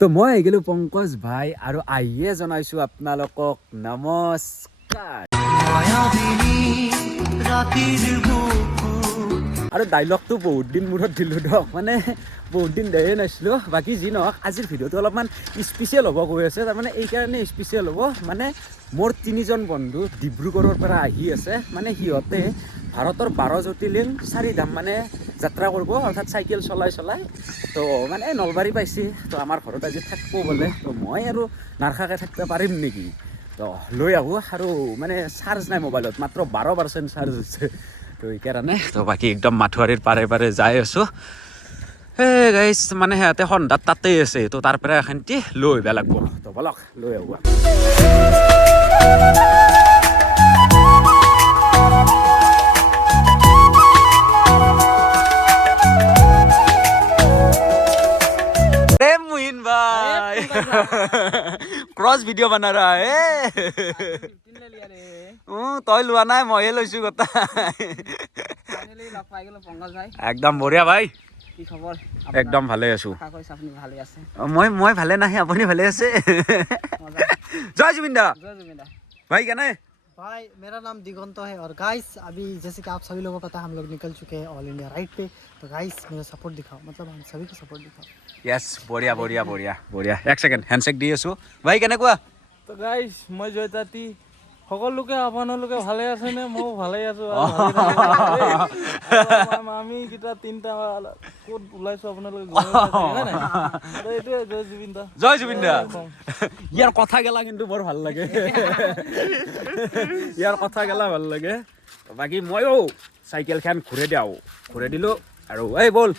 তো মই আহি গেলো পংকজ ভাই আৰু আহিয়ে জনাইছো আপোনালোকক নমস্কাৰ আৰু ডাইলগটো বহুত দিন মূৰত দিলো দক মানে বহুত দিন দেয়ে নাছিলো বাকী যি নহওক আজিৰ ভিডিঅ'টো অলপমান স্পেচিয়েল হ'ব গৈ আছে তাৰমানে এইকাৰণে স্পেচিয়েল হ'ব মানে মোৰ তিনিজন বন্ধু ডিব্ৰুগড়ৰ পৰা আহি আছে মানে সিহঁতে ভাৰতৰ 12 জ্যোতিৰ্লিং 4 ধাম মানে যাত্ৰা কৰিব অৰ্থাৎ চাইকেল চলাই তো মানে নলবাৰী পাইছে তো আমাৰ ঘৰত আজি থাকিব বোলে তো মই আৰু নাৰখাকে থাকিব পাৰিম নেকি তো লৈ আহোঁ আৰু মানে চাৰ্জ নাই মোবাইলত মাত্ৰ 12% চাৰ্জ হৈছে তো এইকাৰণে তো বাকী একদম মাথুৱাৰীৰ পাৰে পাৰে যাই আছোঁ গাইছ মানে সিহঁতে সন্ধাত তাতেই আছে তো তাৰ পৰা এখান্তি লৈ আহিব লাগিব তো বলক লৈ আহোঁ क्रॉस वीडियो बना रहा है तय लोৱা নাই মইহে লৈছো কথা একদম বঢ়িয়া ভাই কি খবৰ একদম ভালে আছো আপুনি ভালে আছে মই ভালে নাই আপুনি ভালে আছে জয় জুবিন্দা भाई क्या है भाई मेरा नाम दिगंत है और गाइस अभी जैसे कि आप सभी लोगों को पता है हम लोग निकल चुके हैं ऑल इंडिया राइड पे तो गाइस मेरा सपोर्ट दिखाओ मतलब हम सभी को सपोर्ट दिखाओ यस बढ़िया बढ़िया बढ़िया बढ़िया एक सेकंड हैंडशेक দি আছো ভাই কেনেকুৱা তো গাইস মই জয়তাতি সকলোকে আপোনালোকে ভালে আছে নে মই ভালে আছো আমি কিটা তিনটা কোড ওলাইছো আপোনালোকে জয় জুবিন্দা ইয়াৰ কথা গেলা কিন্তু বৰ ভাল লাগে ইয়াৰ কথা গেলা ভাল লাগে বাকি মইও সাইকেলখন ঘুৰে দিলো আৰু এই বল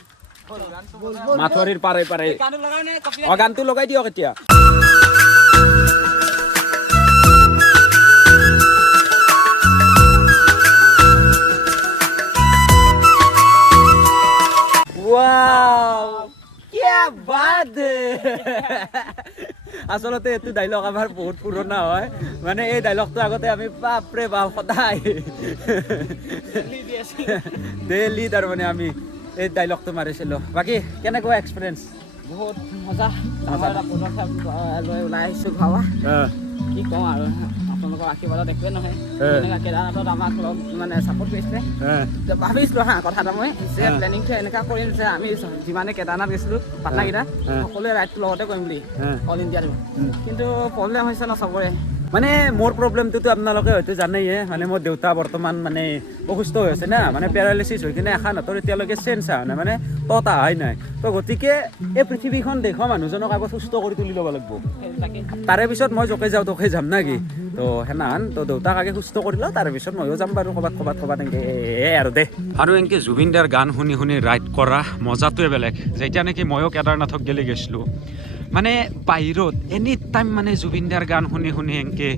মাথুৱাৰীৰ পাৰে পাৰে গানটো লগাই দিয়ক এতিয়া वाओ क्या बात है আসলতে এটো ডায়লগ আমাৰ বহুত পুৰণা হয় মানে এই ডায়লগটো আগতে আমি বাপৰে বাপ সদায় ডেইলি তাৰ মানে আমি এই ডায়লগটো মাৰিছিলো বাকি কেনেকুৱা এক্সপেৰিয়েন্স বহুত মজা আমাৰ পদক্ষেপ লৈ ওলাই আহিছোঁ ভাবা কি কওঁ আৰু আপোনালোকৰ আশীৰ্বাদত একোৱে নহয় এনেকুৱা কেদাৰনাথত আমাক লগ মানে ছাপোৰ্ট কৰিছিলে ভাবিছিলোঁ কথা এটা মই যে প্লেনিংটো এনেকুৱা কৰিম যে আমি যিমানে কেদাৰনাথ গৈছিলোঁ পাটনাকেইটা সকলোৱে ৰাইডটো লগতে কৰিম বুলি অল ইণ্ডিয়াটো কিন্তু প্ৰব্লেম হৈছে ন চবৰে মানে মোৰ প্ৰব্লেমটোতো আপোনালোকে হয়তো জানেই মানে মোৰ দেউতা বৰ্তমান মানে অসুস্থ হৈ আছে না মানে পেৰালাইচিছ হৈ কিনে এখন হাতৰ এতিয়ালৈকে চেঞ্জ হোৱা নাই মানে তত অহাই নাই তো গতিকে এই পৃথিৱীখন দেখুৱা মানুহজনক আগত সুস্থ কৰি তুলি ল'ব লাগিব তাৰে পিছত মই য'কে যাওঁ ত'কে যাম না কি তো সেনাহান তো দেউতাক আগে সুস্থ কৰি লওঁ তাৰে পিছত ময়ো যাম বাৰু ক'ৰবাত এনেকৈ আৰু দে আৰু এনেকৈ জুবিনদাৰ গান শুনি শুনি ৰাইড কৰা মজাটোৱে বেলেগ যেতিয়া নেকি ময়ো কেদাৰনাথক গেলি গৈছিলোঁ মানে বাহিৰত এনি টাইম মানে জুবিনদাৰ গান শুনি শুনি এনেকে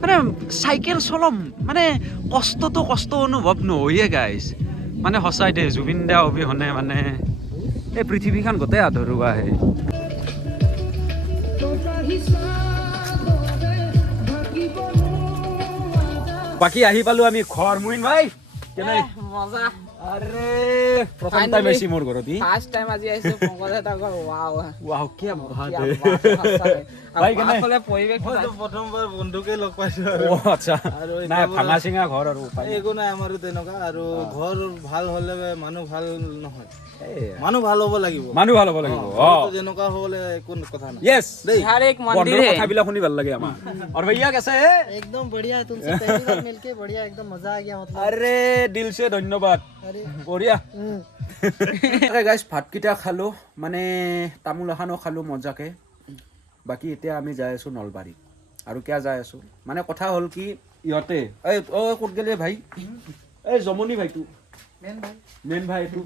মানে চাইকেল চলম মানে কষ্ট অনুভৱ নহয়ে গাইছ মানে সঁচাই দে জুবিনদা অবিহনে মানে এই পৃথিৱীখন গোটেই আধৰুৱা আহে বাকী আহি পালো আমি ঘৰ মুইন ভাই কেনে মজা আৰে প্ৰথম টাইম আহিছি মোৰ ঘৰত ফাৰ্ষ্ট টাইম আজি আহিছোঁ পংকজে তাকৰ ৱাও কি বাত ভাই কেনে পৰিৱেশ প্ৰথমবাৰ বন্ধুকে লগ পাইছো ও আচ্ছা নাই ভাঙা চিঙা ঘৰ আৰু একো নাই আমাৰো তেনেকুৱা আৰু ঘৰ ভাল হ'লে মানুহ ভাল নহয় মানুহ ভাল হ'ব লাগিব যেনেকুৱা হ'লে একো কথা নাই यस हर एक मंदिर है কথাবিলাক শুনি ভাল লাগে আমাৰ और भैया कैसे है एकदम बढ़िया है तुमसे पहली बार मिलके बढ़िया एकदम मजा आ गया मतलब अरे दिल से धन्यवाद बढ़िया गाइस ভাতকিটা খালো মানে তামোল এখানো খালো মজাকে বাকি এতিয়া আমি যাই আছো নলবাৰী আৰু কিয় যাই আছো মানে কথা হ'ল কি ইহঁতে এই ক'ত গেলে ভাই এই জমনি ভাইটো মেন ভাই এইটো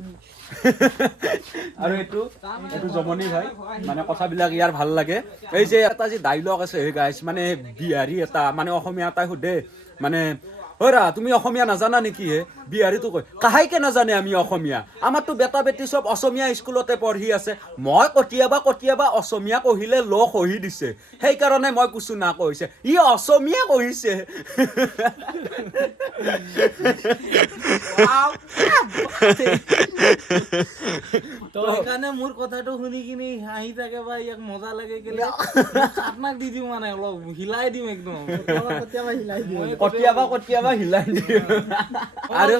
আৰু এইটো জমনি ভাই মানে কথাবিলাক ইয়াৰ ভাল লাগে এই যে এটা যে ডাইলগ আছে গাইছ মানে বিহাৰী এটা মানে অসমীয়া এটা সুধে মানে অৰা তুমি অসমীয়া নাজানা নেকি হে বিহাৰীটো কয় কাহাইকে নাজানে আমি অসমীয়া আমাৰতো বেটা বেটি চব অসমীয়া স্কুলতে পঢ়ি আছে মই কেতিয়াবা অসমীয়া কহিলে ল কহি দিছে সেইকাৰণে মই কৈছো না কৈছে ই অসমীয়া কহিছে তো সেইকাৰণে মোৰ কথাটো শুনি কিনি হাঁহি থাকে বা ইয়াক মজা লাগে কেলে আপোনাক দি দিওঁ মানে অলপ হিলাই দিম একদম কেতিয়াবা হিলাই দিওঁ কেতিয়াবা হিলাই দিওঁ আৰু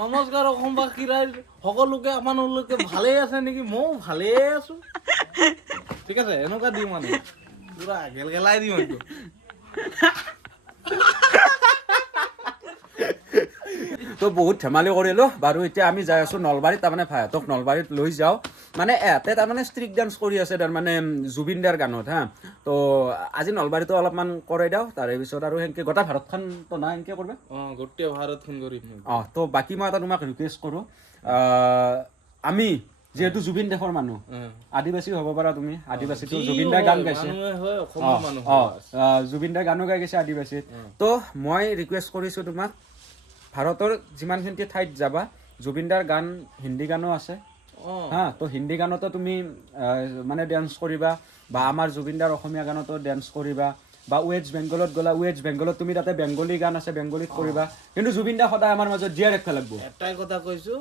নমস্কাৰ অসমবাসীৰ সকলোকে আপোনালোকে ভালেই আছে নেকি ময়ো ভালেই আছো ঠিক আছে এনেকুৱা দিওঁ মানে পুৰা গেলগেলাই দিওঁ এইটো তো বহুত ধেমালি কৰিলোঁ বাৰু এতিয়া আমি যাই আছোঁ নলবাৰীত তাৰমানে ভাইহঁতক নলবাৰীত লৈ যাওঁ মানে এহঁতে তাৰমানে ষ্ট্ৰিক ডান্স কৰি আছে তাৰমানে জুবিন দাৰ গানত হা তো আজি নলবাৰীতো অলপমান কৰাই দিওঁ তাৰে পিছত আৰু সেনেকৈ গোটেই ভাৰতখন তো না সেনেকৈ কৰিবা গোটেই ভাৰতখন কৰিম তো বাকী মই এটা তোমাক ৰিকুৱেষ্ট কৰোঁ আমি যিহেতু জুবিন দেশৰ মানুহ আদিবাসী হ'ব পাৰা তুমি আদিবাসীটো জুবিন দাই গান গাইছে জুবিন দাই গানো গাই গৈছে আদিবাসীত তো মই ৰিকুৱেষ্ট কৰিছোঁ তোমাক ভাৰতৰ যিমানখিনি ঠাইত যাবা জুবিন দাৰ গান হিন্দী গানো আছে হা তো হিন্দী গানতো তুমি মানে ডেন্স কৰিবা বা আমাৰ জুবিন দাৰ অসমীয়া গানতো ডেন্স কৰিবা বা ৱেষ্ট বেংগলত গ'লা ৱেষ্ট বেংগলত তুমি তাতে বেংগলী গান আছে বেংগলীত কৰিবা কিন্তু জুবিন দা সদায় আমাৰ মাজত জীয়াই ৰাখিব লাগিব এটাই কথা কৈছো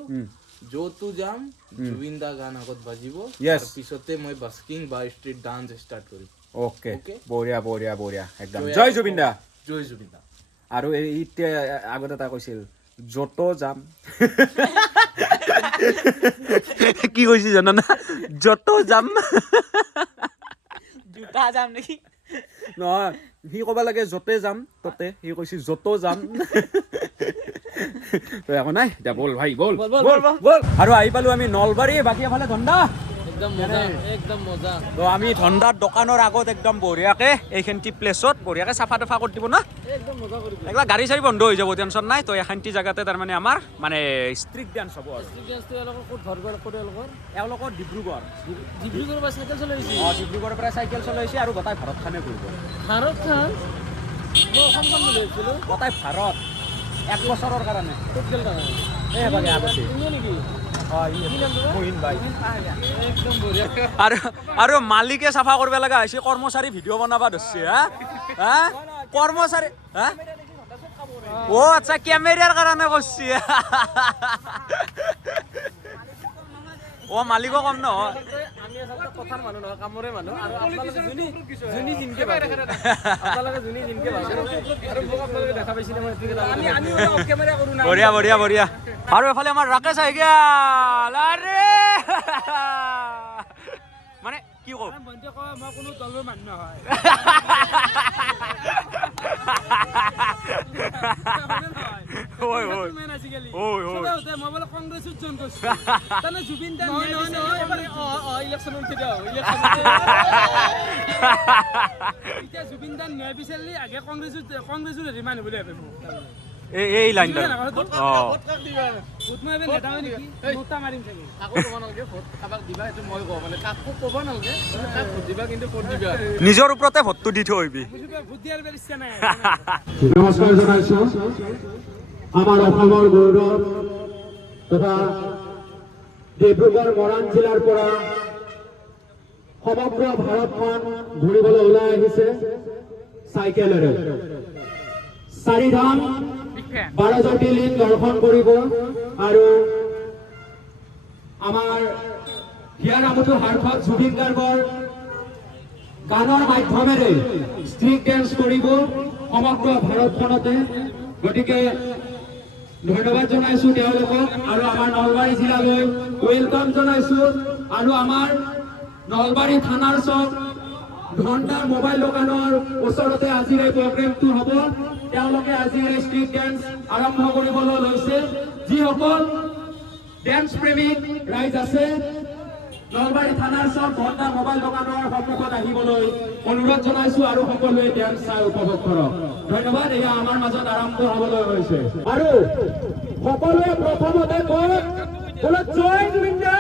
য'তো যাম জুবিন দা গান আগত বাজিব পিছতে মই বাস্কিং বা ষ্ট্ৰীট ডান্স ষ্টাৰ্ট কৰিম অ'কে বঢ়িয়া বঢ়িয়া বঢ়িয়া একদম জয় জুবিন দা জয় জুবিন দা আৰু এতিয়া আগতে এটা কৈছিল য'তো যাম কি কৈছিল জানা না য'তো যাম জোতা যাম নেকি নহয় সি ক'ব লাগে য'তে যাম ততে সি কৈছে য'তো যাম তো একো নাই এতিয়া বল ভাই বল বল আৰু আহি পালো আমি নলবাৰী বাকী এফালে ধন্দা একদম মজা তো আমি ধন্দাৰ দোকানৰ আগত একদম বঢ়িয়াকে এইখানটি প্লেচত বঢ়িয়াকে চাফা তাফা কৰি দিব না এইগিলা গাড়ী চাড়ী বন্ধ হৈ যাব টেনশ্যন নাই তো এখানটি জেগাতে তাৰমানে আমাৰ মানে ষ্ট্ৰিক ডান্স হ'ব আৰু এওঁলোকৰ ডিব্ৰুগড় পৰা চাইকেল চলাইছে ডিব্ৰুগড়ৰ পৰা চাইকেল চলাইছে আৰু গোটাই ভাৰতখনে ঘূৰিব ভাৰতখন মই অসমখন বুলি ভাবিছিলোঁ গোটাই ভাৰত 1 বছৰৰ কাৰণে ক'ত গ'ল তাৰমানে এই ভাগে আগতে নেকি মহিন ভাই একদম বঢ়িয়া আৰু মালিকে চাফা কৰিব লগা হৈছে কৰ্মচাৰী ভিডিঅ' বনাব ধৰিছে হা কৰ্মচাৰী হা আচ্ছা কেমেৰাৰ কাৰণে কৰিছে মালিকো কম নহয় আমি আচলতে কথাৰ মানুহ নহয় কামৰে মানুহ আৰু আপোনালোকে যোনী জিনকে আপোনালোকে যোনী জিনকে আৰু মোক আপোনালোকে দেখা পাইছিলে মই আমি কেমেৰা কৰোঁ না বঢ়িয়া বঢ়িয়া বঢ়িয়া আৰু এফালে আমাৰ ৰাকেশ আহি গেল আৰে মানে কি কওঁ ভণ্টিয়ে কয় মই কোনো দলৰ মানুহ নহয় মই বোলে কংগ্ৰেছত জইন কৰিছো তাৰমানে জুবিন দা ইলেকশ্যন উঠি দিওঁ এতিয়া জুবিন দা ন্যায় বিচাৰিলে আগে কংগ্ৰেছত হেৰি মানুহ বুলি ভাবে মোক এই লাইনটা নিজৰ ওপৰতে ভোটটো দি থৈ আহিবি নমস্কাৰ জনাইছো আমাৰ অসমৰ গৌৰৱ তথা ডিব্ৰুগড় মৰাণ জিলাৰ পৰা সমগ্ৰ ভাৰতখন ঘূৰিবলৈ ওলাই আহিছে চাইকেলেৰে 4 ধাম 12 জ্যোতিৰ্লিংগ দৰ্শন কৰিব আৰু আমাৰ হিয়াৰ আমঠু হাৰ্টত জুবিন গাৰ্গৰ গানৰ মাধ্যমেৰে ষ্ট্ৰিট ডেন্স কৰিব সমগ্ৰ ভাৰতখনতে গতিকে ধন্যবাদ জনাইছো তেওঁলোকক আৰু আমাৰ নলবাৰী জিলালৈ ওয়েলকাম জনাইছো আৰু আমাৰ নলবাৰী থানাৰ চক ঘণ্টাৰ মোবাইল দোকানৰ ওচৰতে আজিৰ এই প্ৰগ্ৰেমটো হ'ব তেওঁলোকে আজিৰ এই ষ্ট্ৰীট ডেন্স আৰম্ভ কৰিবলৈ লৈছে যিসকল ডেন্স প্ৰেমিক ৰাইজ আছে নলবাৰী থানাৰ চক ঘণ্টাৰ মোবাইল দোকানৰ সন্মুখত আহিবলৈ অনুৰোধ জনাইছো আৰু সকলোৱে ডেন্স চাই উপভোগ কৰক ধন্যবাদ এয়া আমাৰ মাজত আৰম্ভ হ'বলৈ হৈছে আৰু সকলোৱে প্ৰথমতে কয় বোলে জয় জুবিন দা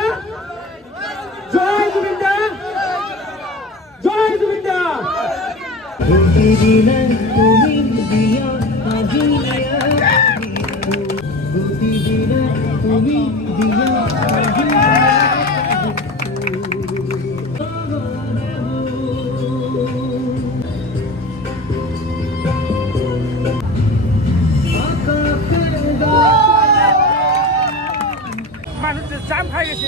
জয় জুবিন দা জয় জুবিন দা মানুষ জাম খাই গেছে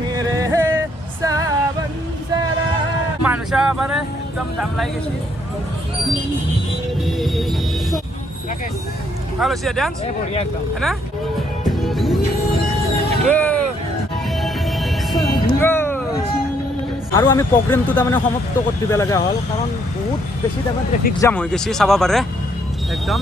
মেরে হে সাবন সারা মানুষ আবার একদম জাম লাগি গেছে ভালো সে ডান্স বঢ়িয়া একদম হ্যাঁ না আৰু আমি প্ৰগ্ৰেমটো তাৰমানে সমাপ্ত কৰি দিব লগা হ'ল কাৰণ বহুত বেছি তাৰমানে ট্ৰেফিক জাম হৈ গৈছে চাব পাৰে একদম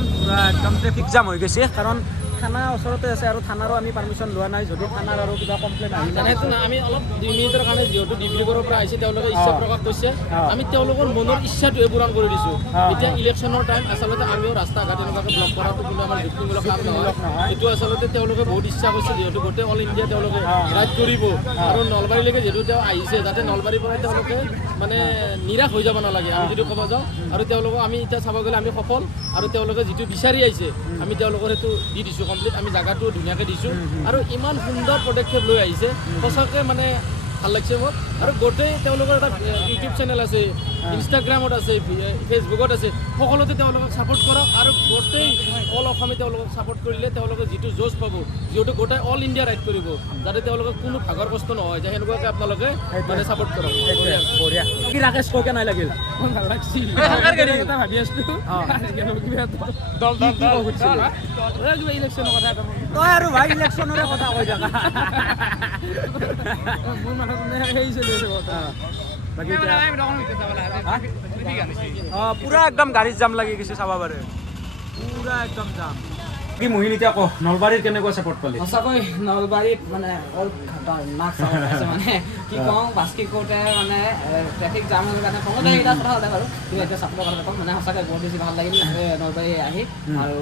ট্ৰেফিক জাম হৈ গৈছে কাৰণ থানা ওচৰতে আছে আৰু থানাৰো আমি পাৰ্মিশ্যন লোৱা নাই যদি থানাৰ আৰু কিবা কমপ্লেইন আহি যায় সেইটো আমি অলপ 2 মিনিটৰ কাৰণে যিহেতু ডিব্ৰুগড়ৰ পৰা আহিছে তেওঁলোকে ইচ্ছা প্ৰকাশ কৰিছে আমি তেওঁলোকৰ মনৰ ইচ্ছাটোৱে পূৰণ কৰি দিছোঁ এতিয়া ইলেকশ্যনৰ টাইম আচলতে আমিও ৰাস্তা ঘাট এনেকুৱাকৈ ব্লক কৰাটো কিন্তু আমাৰ যুক্তিমূলক কাম নহয় এইটো আচলতে তেওঁলোকে বহুত ইচ্ছা কৰিছে যিহেতু গোটেই অল ইণ্ডিয়া তেওঁলোকে ৰাইড কৰিব আৰু নলবাৰীলৈকে যিহেতু তেওঁ আহিছে যাতে নলবাৰীৰ পৰা তেওঁলোকে মানে নিৰাশ হৈ যাব নালাগে আমি যদি ক'ব যাওঁ আৰু তেওঁলোকক আমি এতিয়া চাব গ'লে আমি সফল আৰু তেওঁলোকে যিটো বিচাৰি আহিছে আমি তেওঁলোকৰ সেইটো দি দিছোঁ কমপ্লিট আমি জায়গাটো ধুনীয়াকৈ দিছোঁ আৰু ইমান সুন্দৰ পদক্ষেপ লৈ আহিছে সঁচাকৈ মানে ভাল লাগিছে মোৰ আৰু গোটেই তেওঁলোকৰ এটা ইউটিউব চেনেল আছে ইনষ্টাগ্ৰামত আছে ফেচবুকত আছে সকলোতে তেওঁলোকক ছাপোৰ্ট কৰক আৰু গোটেই অল অসমে তেওঁলোকক ছাপোৰ্ট কৰিলে তেওঁলোকে যিটো জজ পাব যিহেতু গোটেই অল ইণ্ডিয়া ৰাইড কৰিব যাতে তেওঁলোকক কোনো ভাগৰ কষ্ট নহয় যে সেনেকুৱাকৈ আপোনালোকে মানে ছাপোৰ্ট কৰক বঢ়িয়া কি ৰাকেশ কোকে নাই লাগিল ভাল লাগছি এটা ভাবি আছিলোঁ কিবা ইলেকশ্যনৰ কথা এটা তই আৰু ভাই ইলেকশ্যনৰে কথা কৈ থাকা মোৰ মাথাত সেই চলি আছে কথা বাকী পুৰা একদম গাড়ীত জাম লাগি গৈছে চাব পাৰে পুৰা একদম জাম কি মোহিনী এতিয়া কওঁ নলবাৰীৰ কেনেকুৱা ছাপোৰ্ট পালি সঁচাকৈ নলবাৰীত মানে অল নাক চাব পাইছে মানে কি কওঁ বাস্কি কৰোঁতে মানে ট্ৰেফিক জামৰ কাৰণে প্ৰথমতে এইটা কথা হ'লে বাৰু কিন্তু এতিয়া চাপোৰ্টৰ কথা কওঁ মানে সঁচাকৈ বহুত বেছি ভাল লাগিল নলবাৰী আহি আৰু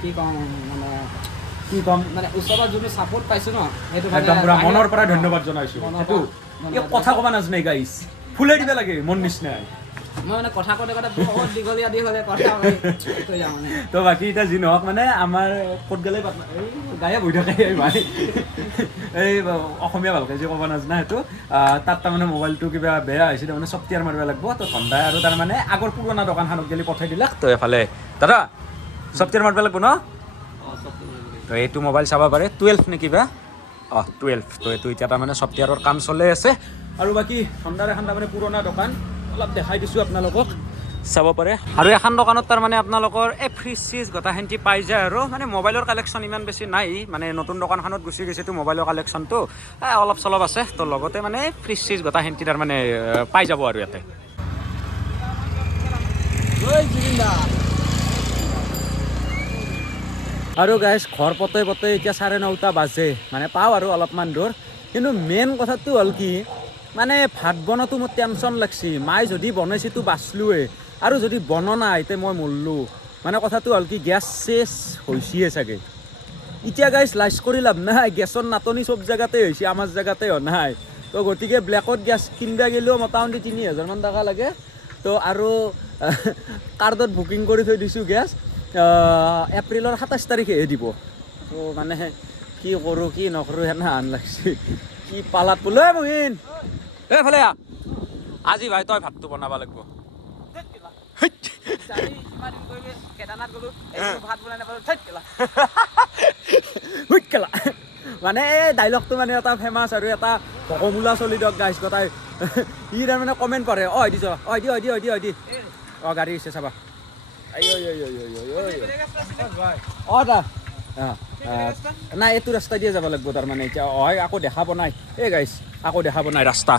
কি কওঁ মানে কি ক'ম মানে ওচৰত যোনটো ছাপোৰ্ট পাইছোঁ ন সেইটো একদম পুৰা মনৰ পৰা ধন্যবাদ জনাইছোঁ সেইটো এই কথা ক'ব নাজানে গাইছ ফুলাই দিব লাগে মন নিচিনাই মই মানে কথা কওঁতে বহুত দীঘলীয়া দীঘলীয়া কথা কৈ যাওঁ মানে তো বাকী এতিয়া যি নহওক মানে আমাৰ ক'ত গ'লে গায়ে বহি থাকে ভাই এই অসমীয়া ভালকৈ যে ক'ব নাজানে সেইটো তাত তাৰমানে মোবাইলটো কিবা বেয়া হৈছে তাৰমানে ছফ্টৱেৰ মাৰিব লাগিব তো ধন্দাই আৰু তাৰমানে আগৰ পুৰণা দোকানখনত গেলি পঠাই দিলাক তো এফালে দাদা ছফ্টৱেৰ মাৰিব লাগিব ন তো এইটো মোবাইল চাব পাৰে 12 নে কিবা 12 তো এইটো এতিয়া তাৰমানে ছফ্টৱেৰৰ কাম চলি আছে আৰু বাকী হণ্ডাৰ এখন তাৰমানে পুৰণা দোকান অলপ দেখাই দিছোঁ আপোনালোকক চাব পাৰে আৰু এখন দোকানত তাৰমানে আপোনালোকৰ এই ফ্ৰিজ চিজ গোটাখিনি পাই যায় আৰু মানে মোবাইলৰ কালেকশ্যন ইমান বেছি নাই মানে নতুন দোকানখনত গুচি গৈছেতো মোবাইলৰ কালেকশ্যনটো অলপ চলপ আছে তো লগতে মানে ফ্ৰিজ চিজ গোটাখিনি তাৰমানে পাই যাব আৰু ইয়াতে আৰু গাইজ ঘৰ পতৈ এতিয়া 9:30 বাজে মানে পাওঁ আৰু অলপমান দূৰ কিন্তু মেইন কথাটো হ'ল কি মানে ভাত বনোৱাটো মোৰ টেনশ্যন লাগছি মায়ে যদি বনাইছেতো বাচলোৱে আৰু যদি বনোৱা নাই তে মই মৰলোঁ মানে কথাটো হ'ল কি গেছ চেছ হৈছিয়ে চাগে এতিয়া গাইজ লাইচ কৰি লাভ নাই গেছৰ নাটনি চব জেগাতে হৈছে আমাৰ জেগাতে হোৱা নাই তো গতিকে ব্লেকত গেছ কিনিব গ'লেও মোটামুটি 3,000 মান টকা লাগে তো আৰু কাৰ্ডত বুকিং কৰি থৈ দিছোঁ গেছ এপ্ৰিলৰ 27 তাৰিখেহে দিব তো মানে কি কৰোঁ কি নকৰোঁ হেন লাগছি কি পালাত বোলে মহিন এইফালে আজি ভাই তই ভাতটো বনাব লাগিব কেদাৰনাথ গ'লো ভাত বনাই নাপালোঁ মানে এই ডাইলগটো মানে এটা ফেমাছ আৰু এটা ভকমূলা চলি দিয়ক গাইছ গতাই ই তাৰমানে কমেণ্ট কৰে দিছ দি গাড়ী হৈছে চাবা নাই এইটো ৰাস্তা দিয়ে যাব লাগিব তাৰমানে এতিয়া আকৌ দেখাব নাই এই গাইছ আকৌ দেখাব নাই ৰাস্তা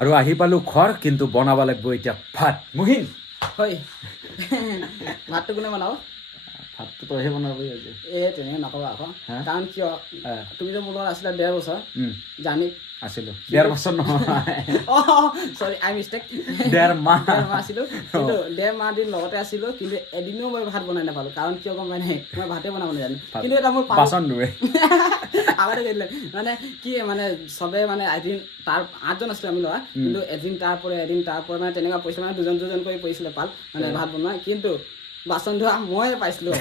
আৰু আহি পালোঁ ঘৰ কিন্তু বনাব লাগিব এতিয়া ভাত মুহিন হয় ভাতটো কোনে বনাব ভাতটো তইহে বনাবই আজি তেনেকৈ নক'বা আকৌ কাৰণ কিয় তুমিতো মোৰ লগত আছিলা 1.5 বছৰ জানি আছিলোঁ 1.5 বছৰ নহয় চৰি আই মিষ্টেক 1.5 মাহ আছিলোঁ কিন্তু 1.5 মাহ দিন লগতে আছিলোঁ কিন্তু এদিনো মই ভাত বনাই নাপালোঁ কাৰণ কিয় গম পাই নাই মই ভাতে বনাব নাজানো কিন্তু এটা মোৰ বাচন ধুৱে আগতে কৰিলে মানে কি মানে চবে মানে এদিন তাৰ 8জন আছিলোঁ আমি ল'ৰা কিন্তু এদিন তাৰ পৰা মানে তেনেকুৱা পইচা মানে দুজন কৰি পৰিছিলে পাল মানে ভাত বনোৱা কিন্তু বাচন ধোৱা মই পাইছিলোঁ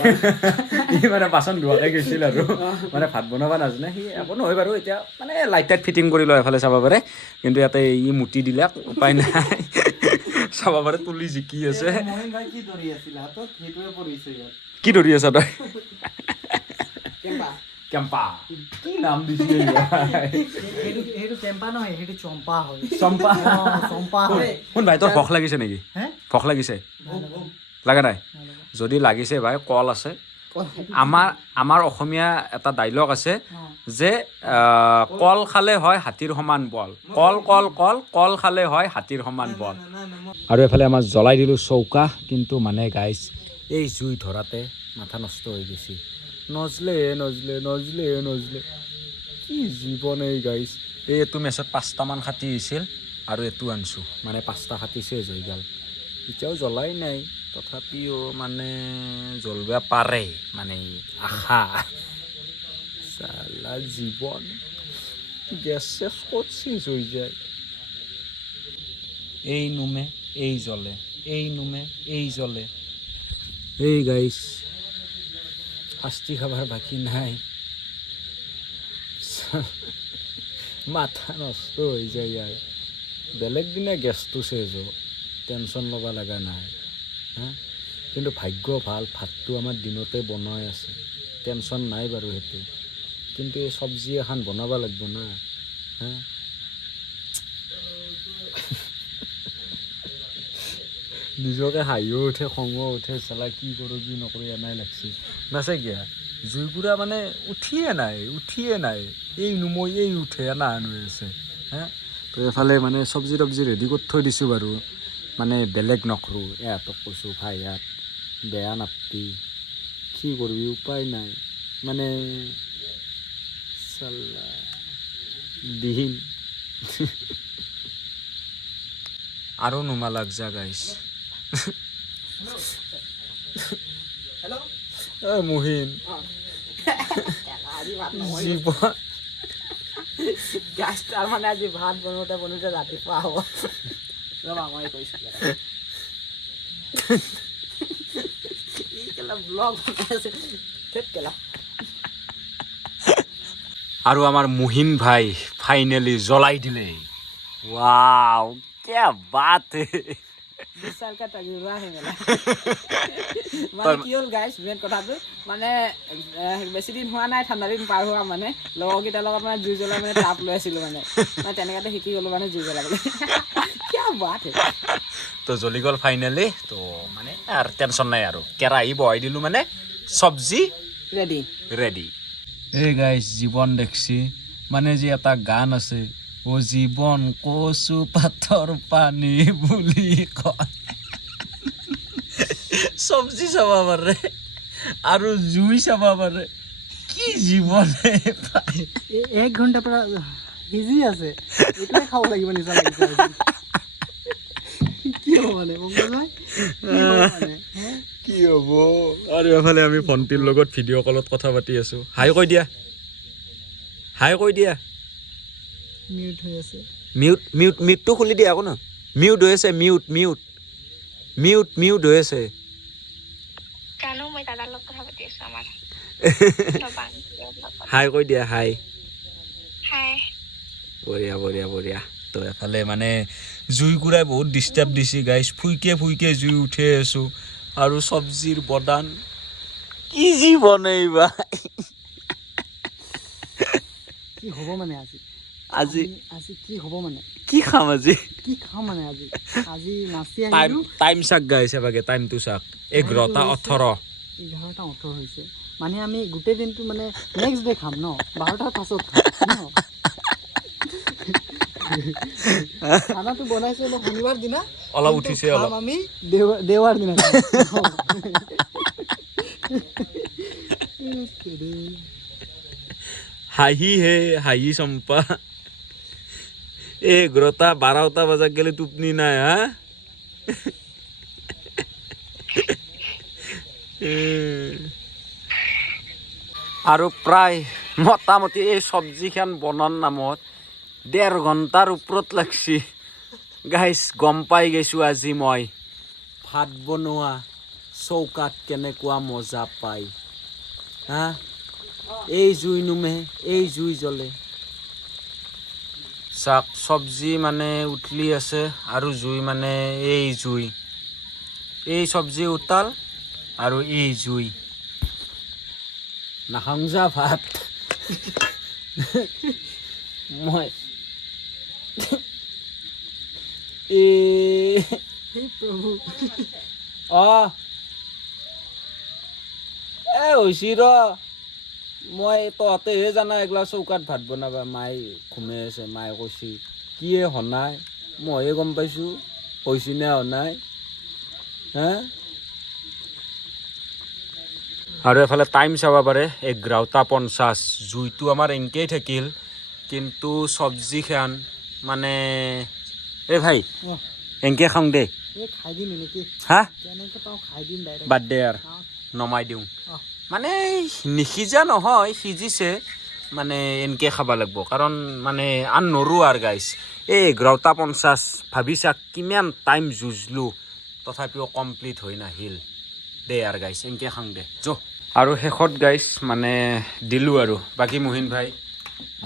সি মানে বাচন ধোৱাকৈ গৈছিল আৰু মানে ভাত বনাব নাজানে সি একো নহয় বাৰু এতিয়া মানে লাইট টাইট ফিটিং কৰি লয় এফালে চাব পাৰে কিন্তু ইয়াতে ই মুটি দিলে উপায় নাই চাব পাৰে তুলি জিকি আছে মহিন ভাই কি ধৰি আছিল হাতত সেইটোৱে পৰিছে ইয়াত কি ধৰি আছ তই কেম্পা কেম্পা কি নাম দিছে সেইটো কেম্পা নহয় সেইটো চম্পা হয় চম্পা চম্পা হয় শুন ভাই তোৰ ভোক লাগিছে নেকি হে ভোক লাগিছে লাগা নাই যদি লাগিছে ভাই কল আছে আমাৰ অসমীয়া এটা ডাইলগ আছে যে কল খালে হয় হাতীৰ সমান বল কল কল কল কল খালে হয় হাতীৰ সমান বল আৰু এফালে আমাৰ জ্বলাই দিলোঁ চৌকা কিন্তু মানে গাইছ এই জুই ধৰাতে মাথা নষ্ট হৈ গৈছে নজলে কি জীৱন এই গাইছ এইটো মেচত 5টামান খাটি হৈছিল আৰু এইটো আনিছোঁ মানে 5টা খাটি চেজ হৈ গ'ল এতিয়াও জ্বলাই নাই তথাপিও মানে জ্বলব পাৰে মানে আশা চালা জীৱন গেছ চেছ ক'ত চেজ হৈ যায় এই নুমে এই জ্বলে এই নুমে এই জ্বলে এই গাইছ শাস্তি খাবার বাকী নাই মাথা নষ্ট হৈ যায় ইয়াৰ বেলেগ দিনা গেছটো চেজ হ'ব টেনশ্যন ল'ব লগা নাই হা কিন্তু ভাগ্য ভাল ভাতটো আমাৰ দিনতে বনাই আছে টেনশ্যন নাই বাৰু সেইটো কিন্তু এই চব্জি এখন বনাব লাগিব না হা নিজকে হাঁহিও উঠে খঙো উঠে চালা কি কৰোঁ কি নকৰোঁ এনাই লাগছে নাছে কিয়া জুইকুৰা মানে উঠিয়ে নাই এই নুমৈ এই উঠে এনা আন হৈ আছে হা তো এফালে মানে চব্জি তব্জি ৰেডি কৰি থৈ দিছোঁ বাৰু মানে বেলেগ নকৰোঁ এহঁতক কৈছোঁ ভাই ইয়াত বেয়া নাপাবি কি কৰিবি উপায় নাই মানে চাল্লা দিন আৰু নুমালাক যা গাইছ মুহিন জীৱন গাছ তাৰ মানে আজি ভাত বনোতে ৰাতিপুৱা হ'ব ৰ'বা মই কৈছোঁ ই কেলা ব্লগ বনাই আছে ঠিক কেলা আৰু আমাৰ মুহিন ভাই ফাইনেলি জ্বলাই দিলে ৱাও क्या बात है 20 साल का तजुर्बा है मेरा মানে কি হ'ল গাইছ মেইন কথাটো মানে বেছি দিন হোৱা নাই ঠাণ্ডা দিন পাৰ হোৱা মানে লগৰকেইটাৰ লগত মানে জুই জ্বলাই মানে তাপ লৈ আছিলোঁ মানে তেনেকুৱাতে শিকি গ'লোঁ মানে জুই জ্বলাবলৈ क्या बात है তো জ্বলি গ'ল ফাইনেলি তো মানে আৰু টেনশ্যন নাই আৰু কেৰাহী বহাই দিলোঁ মানে চব্জি ৰেডি এই গাইছ জীৱন দেখছি মানে যে এটা গান আছে ও জীৱন কচু পাতৰ পানী বুলি কয় চব্জি চাব পাৰে আৰু জুই চাব পাৰে কি জীৱনে পায় 1 ঘণ্টাৰ পৰা সিজি আছে এইটোৱে খাব লাগিব নিচা লাগিছে কি হ'ব মানে কি হ'ব আৰু এফালে আমি ভণ্টিৰ লগত ভিডিঅ' কলত কথা পাতি আছোঁ হাই কৈ দিয়া মিউট হৈ আছে মিউটটো খুলি দিয়া আকৌ ন মিউট হৈ আছে মিউট হৈ আছে জানো মই দাদাৰ লগত কথা পাতি আছো আমাৰ হাই কৈ দিয়া হাই হাই বঢ়িয়া তো এফালে মানে জুই কুৰাই বহুত ডিষ্টাৰ্ব দিছে গাইছ ফুইকে জুই উঠি আছোঁ আৰু চব্জিৰ বদান কি যি বনাইবা কি হ'ব মানে আজি কি হ'ব মানে কি খাম আজি মানে আজি নাচি টাইম চাক গাইছ এবাগে টাইমটো চাক 11:18 হৈছে মানে আমি গোটেই দিনটো মানে নেক্সট ডে খাম ন 12টাৰ পাছত খাম ন খানাটো বনাইছে শনিবাৰ দিনা অলপ উঠিছে অলপ আমি দেওবাৰ দিনা হাঁহি চম্পা 11:12 বজাত গেলে টোপনি নাই হা আৰু প্ৰায় মোটামুটি এই চব্জিখন বনোৱাৰ নামত 1.5 ঘণ্টাৰ ওপৰত লাগছি গাইছ গম পাই গৈছোঁ আজি মই ভাত বনোৱা চৌকাত কেনেকুৱা মজা পায় হা এই জুই নুমে এই জুই জ্বলে শাক চব্জি মানে উঠলি আছে আৰু জুই মানে এই জুই এই চব্জি উতাল আৰু এই জুই নাখাংজা ভাত মই হৈছি ৰ মই তহঁতেহে জানা এগলা চৌকাত ভাত বনাবা মায়ে ঘুমাই আছে মায়ে কৈছি কিয়ে হনাই মইহে গম পাইছোঁ হৈছি নে হনাই হা আৰু এফালে টাইম চাব পাৰে 11:50 জুইটো আমাৰ এনেকেই থাকিল কিন্তু চব্জি খান মানে এ ভাই এনেকে খাওঁ দে এই খাই দিম নেকি হা কেনেকৈ পাওঁ খাই দিম ডাইৰেক্ট বাদ দে আৰু নমাই দিওঁ মানে নিসিজা নহয় সিজিছে মানে এনেকৈ খাব লাগিব কাৰণ মানে আন নৰো আৰু গাইছ এই 11:50 ভাবিছা কিমান টাইম যুঁজলোঁ তথাপিও কমপ্লিট হৈ নাহিল দে আৰু গাইছ এনেকৈ খাওঁ দে আৰু শেষত গাইছ মানে দিলোঁ আৰু বাকী মোহিন ভাই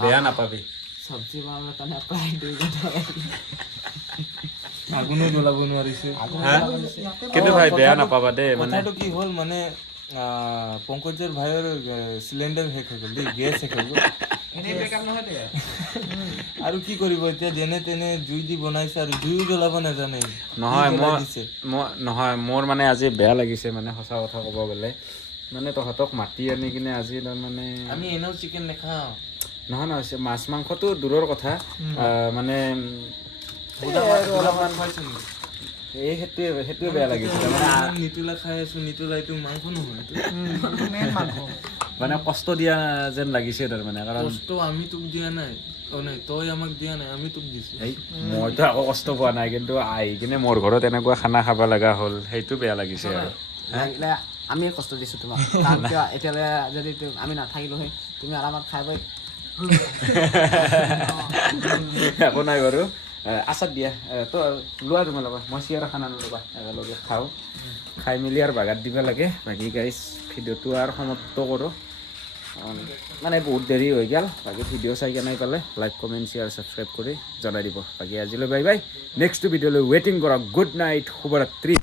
বেয়া নাপাবি চব্জি বনাবৰ কাৰণে প্ৰায় 2 ঘণ্টা আগুনো জ্বলাব নোৱাৰিছে কিন্তু ভাই বেয়া নাপাবা দেই মানে কথাটো কি হ'ল মানে পংকজৰ ভাইৰ চিলিণ্ডাৰ শেষ হৈ গ'ল দেই গেছ শেষ হৈ গ'ল আৰু কি কৰিব এতিয়া যেনে তেনে জুই দি বনাইছে আৰু জুইও জ্বলাব নাজানে নহয় মোৰ মানে আজি বেয়া লাগিছে মানে সঁচা কথা ক'ব গ'লে মানে তহঁতক মাতি আনি কিনে আজি তাৰমানে আমি এনেও চিকেন নাখাওঁ নহয় মাছ মাংসটো দূৰৰ কথা মানে অলপমান এই সেইটোৱে বেয়া লাগিছে নিতুলা খাই আছো নিতুলা এইটো মাংস নহয় মানে কষ্ট দিয়া যেন লাগিছে তাৰমানে কাৰণ কষ্ট আমি তোক দিয়া নাই তই আমাক দিয়া নাই আমি তোক দিছো মইতো আকৌ কষ্ট পোৱা নাই কিন্তু আহি কিনে মোৰ ঘৰত এনেকুৱা খানা খাব লগা হ'ল সেইটো বেয়া লাগিছে আৰু আমি কষ্ট দিছোঁ তোমাক কাৰণ কিয় এতিয়ালৈ যদি আমি নাথাকিলোঁ হয় তুমি আৰামত খাই বৈ একো নাই বাৰু আচাৰ দিয়া তো লোৱা তোমালোকৰ মই চিয়াৰ খানা নল'বা একেলগে খাওঁ খাই মেলি আৰু বাগাত দিব লাগে বাকী গাইজ ভিডিঅ'টো আৰু সমাপ্ত কৰোঁ মানে বহুত দেৰি হৈ গ'ল বাকী ভিডিঅ' চাই কেনে পালে লাইক কমেণ্ট শ্বেয়াৰ ছাবস্ক্ৰাইব কৰি জনাই দিব বাকী আজিলৈ বাই বাই নেক্সট ভিডিঅ'লৈ ৱেইটিং কৰক গুড নাইট শুভৰাত্ৰি